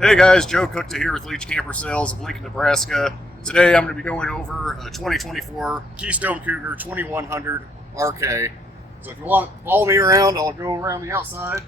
Hey guys, Joe Cookta here with Leach Camper Sales of Lincoln, Nebraska. Today I'm going to be going over a 2024 Keystone Cougar 2100 RK. So if you want to follow me around, I'll go around the outside.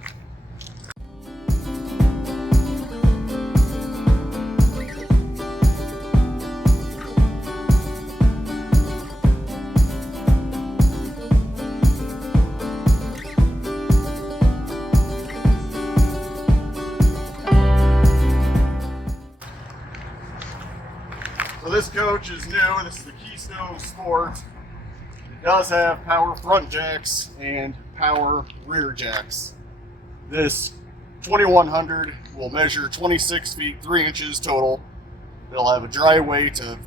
So this coach is new. This is the Keystone Sport. It does have power front jacks and power rear jacks. This 2100 will measure 26 feet 3 inches total. It'll have a dry weight of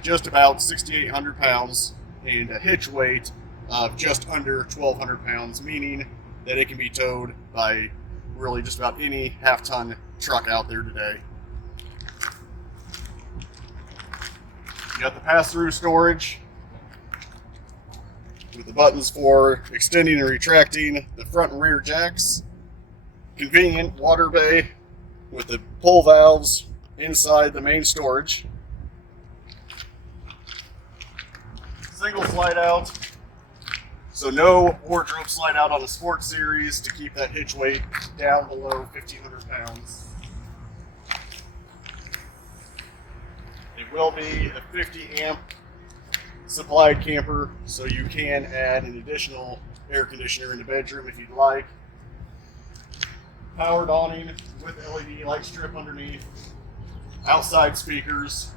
just about 6,800 pounds and a hitch weight of just under 1,200 pounds, meaning that it can be towed by really just about any half-ton truck out there today. You got the pass-through storage with the buttons for extending and retracting the front and rear jacks. Convenient water bay with the pull valves inside the main storage. Single slide out, so no wardrobe slide out on the Sport Series to keep that hitch weight down below 1,500 pounds. It will be a 50 amp supplied camper, so you can add an additional air conditioner in the bedroom if you'd like. Powered awning with LED light strip underneath. Outside speakers.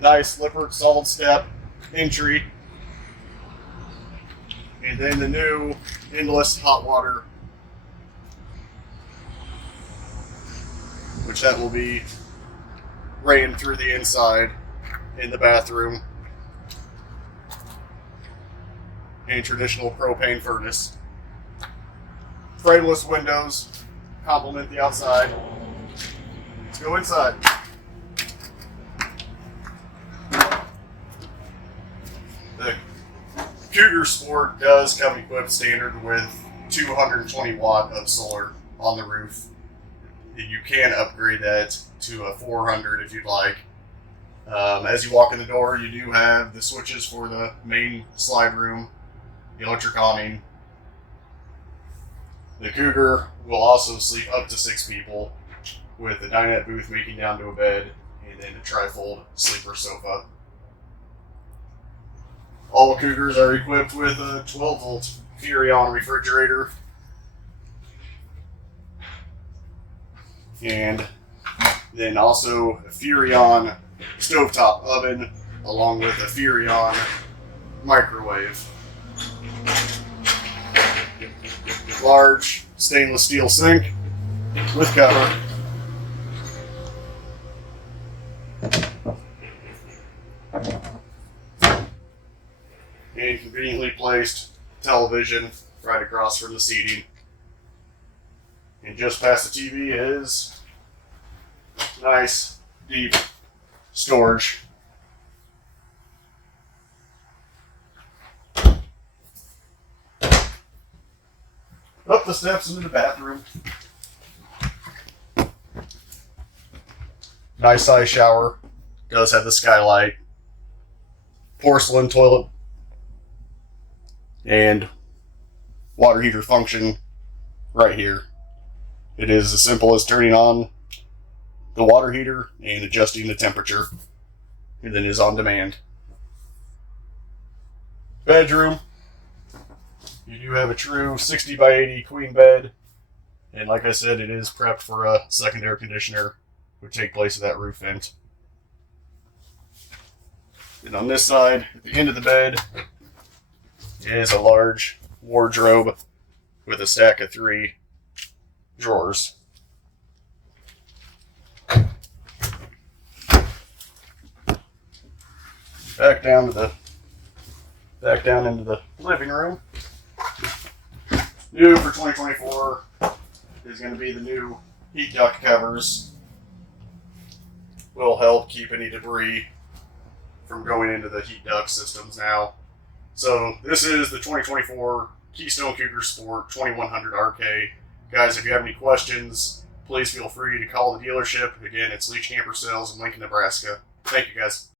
Nice Lippert solid step entry. And then the new endless hot water, which that will be ran through the inside in the bathroom, and traditional propane furnace. Frameless windows complement the outside. Let's go inside. The Cougar Sport does come equipped standard with 220 watt of solar on the roof. You can upgrade that to a 400 if you'd like. As you walk in the door, you do have the switches for the main slide room, the electric awning. The Cougar will also sleep up to 6 people with a dinette booth making down to a bed and then a trifold sleeper sofa. All Cougars are equipped with a 12 volt Furrion refrigerator. And then also a Furrion stovetop oven along with a Furrion microwave. Large stainless steel sink with cover. And conveniently placed television right across from the seating. And just past the TV is nice, deep storage. Up the steps into the bathroom. Nice size shower. Does have the skylight. Porcelain toilet. And water heater function right here. It is as simple as turning on the water heater and adjusting the temperature, and then is on demand. Bedroom. You do have a true 60 by 80 queen bed, and like I said, it is prepped for a second air conditioner, which take place at that roof vent. And on this side, at the end of the bed, is a large wardrobe with a stack of 3 drawers. Back down into the living room. New for 2024 is going to be the new heat duct covers. Will help keep any debris from going into the heat duct systems now. So this is the 2024 Keystone Cougar Sport 2100 RK. Guys, if you have any questions, please feel free to call the dealership. Again, it's Leach Camper Sales in Lincoln, Nebraska. Thank you, guys.